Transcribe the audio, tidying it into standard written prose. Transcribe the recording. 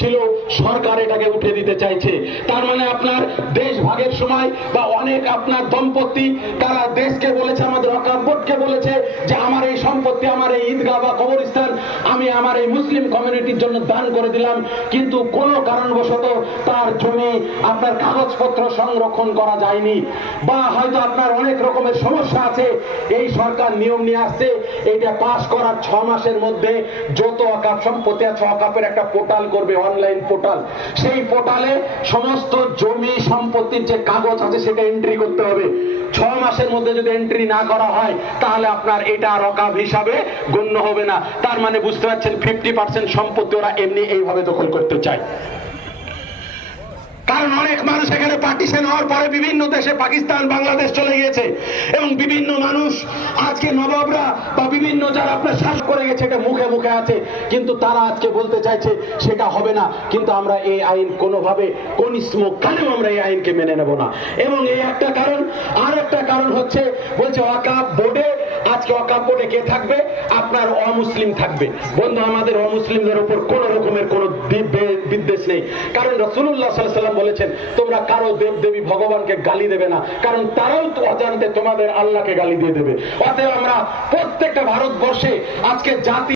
ছিল সরকার এটাকে উঠে দিতে চাইছে। তার মানে আপনার দেশ ভাগের সময় বা অনেক আপনার দম্পতি তারা দেশকে বলেছে, আমাদের ওয়াকফ বোর্ডকে বলেছে যে আমার এই সম্পত্তি, আমার এই ঈদগাহ বা কবরস্থান আমি আমার এই মুসলিম কমিউনিটির জন্য দান করে দিলাম, কিন্তু কোনো কারণবশত তার জমি আপনার কাগজপত্র সংরক্ষণ করা যায়নি, বা হয়তো আপনার অনেক রকমের সমস্যা আছে। এই সরকার নিয়ম নিয়ে আসছে, এটা পাস করার 6 মাসের মধ্যে যত ওয়াকফ সম্পত্তি আছে ওয়াকফের একটা পোর্টাল করবে, অনলাইন পোর্টাল। সেই পোর্টালে সমস্ত জমি সম্পত্তির যে কাগজ আছে সেটা এন্ট্রি করতে হবে। 6 মাসের মধ্যে যদি এন্ট্রি না করা হয় তাহলে আপনার এটা ওয়াকফ হিসাবে গণ্য হবে না। তার মানে বুঝতে পারছেন 50% সম্পত্তি ওরা এমনি এইভাবে দখল করতে চায়। কারণ অনেক মানুষ এখানে পার্টিশন হওয়ার পরে বিভিন্ন দেশে, পাকিস্তান, বাংলাদেশ চলে গিয়েছে, এবং বিভিন্ন মানুষ আজকে নবাবরা বা বিভিন্ন যারা আপনার শ্বাস করে গেছে এটা মুখে মুখে আছে, কিন্তু তারা আজকে বলতে চাইছে সেটা হবে না। কিন্তু আমরা এই আইন কোনোভাবে কেন আমরা এই আইনকে মেনে নেব না। এবং এই একটা কারণ, আর একটা কারণ হচ্ছে বলছে ওয়াকফ বোর্ডে, আজকে ওয়াকফ বোর্ডে কে থাকবে? আপনার অমুসলিম থাকবে। বন্ধু, আমাদের অমুসলিমদের উপর কোন রকমের কোন বিদ্বেষ নেই, কারণ রাসূলুল্লাহ সাল্লাল্লাহু আলাইহি ওয়াসাল্লাম বলেছেন তোমরা কারো দেব দেবী ভগবানকে গালি দেবে না, কারণ তারাও তো অজান্তে তোমাদের আল্লাহকে গালি দিয়ে দেবে। অতএব আমরা প্রত্যেকটা ভারতবর্ষে আজকে জাতি